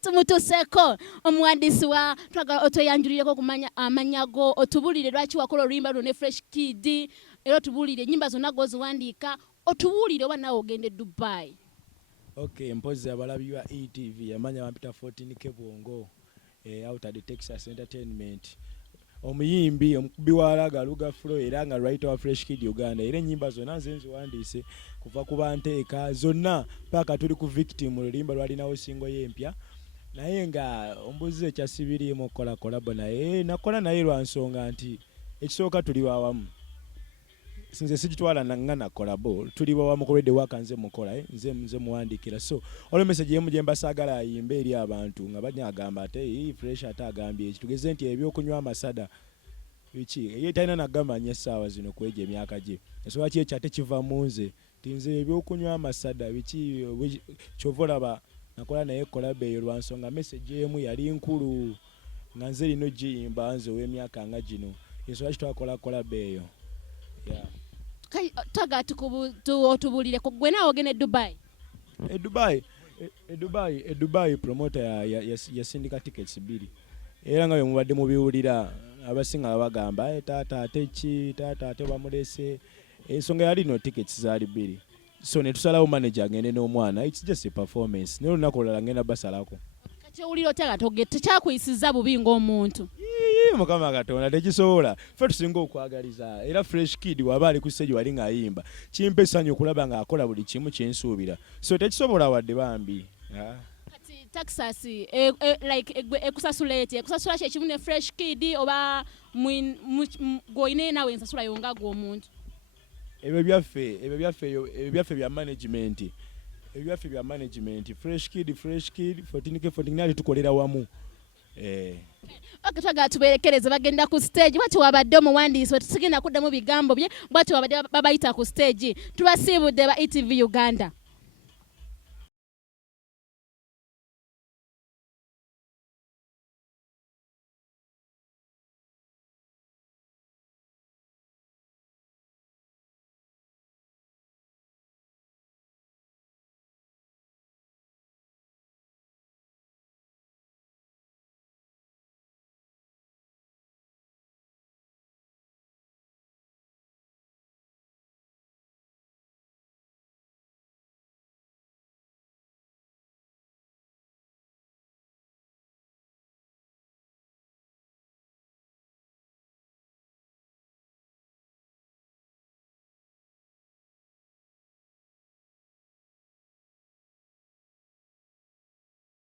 yes tumutuseko omuwandiisi wa twagala otoyanjulireko kumanya amanyago otubulire lwaki wakola oluyimba luno ne Fresh Kid era otubulire ennyimba zonna goziwandiika otubulire oba nawe ogende Dubai. Okay, mpozi abalabi wa ETV yamanya bampita 14 ke Bwongo out at the Texas Entertainment. Omuyimbi omukubi wa Ayagala Luga Flow era nga writer wa Fresh Kid Uganda era ennyimba zonna nze nziwandiise kuva ku banteeka zonna paka tuli ku victim lulimba lwalinawo singo yempya naye nga ombuzi ekyasibirimu okukola kolabo naye nakola naye lwa nsonga nti ekisooka tuli wawamu sinze sijitwala nga nakola bo tuli wawamu kolede wakanze mukola nze muwandikira so olwo message yemu gye mbasagala ayimbe eri abantu nga banya agamba ate Fresh ate agambye ekitugeze nti ebyokunywa amasada biki ye talina nagamanya essaawa zino kweje emyaka gye ensobola ki ekyate kiva mu nze tinze ebyokunywa amasada biki kyovolaba nakola naye kolabo eyo lwa nsonga message yemu yali nkulu nga nze lino giyimba nze ow'emyaka nga gino ensobola kitwakola kolabo eyo taga tubulire ko gwe nawe ogende Dubai. Dubai promoter yasindika tickets 2 era nga mubadde mubiwulira abasinga bagamba taata ate bamulese ensonga yali no tickets zaali 2 so ne tusalawo manager agende n'omwana it's just a performance ne lunaku olulala ngenda basalako kati owulira otyaga togete kyakuyisiza bubi ng'omuntu mukama katonda tekisobola ffe tusinga okwagaliza era Fresh Kid waba ali ku stage wali ng'ayimba kimpa essanyu okulaba ng'akola buli kimu kyensuubira so tekisobola wadde bambi kati Texas like ekusasula eti ekusasula kyekimu ne Fresh Kid oba gwoine nawe ensasula yonga gw'omuntu ebyo byaffe bya management ebyaffe bya management Fresh Kid 14 tukolera wamu Okataga tuberekereze bagenda ku stage bati wabadde omuwandiisi wetusigenda kuddamu bigambo bye bati wabadde babayita ku stage tubasiibudde ba ETV Uganda.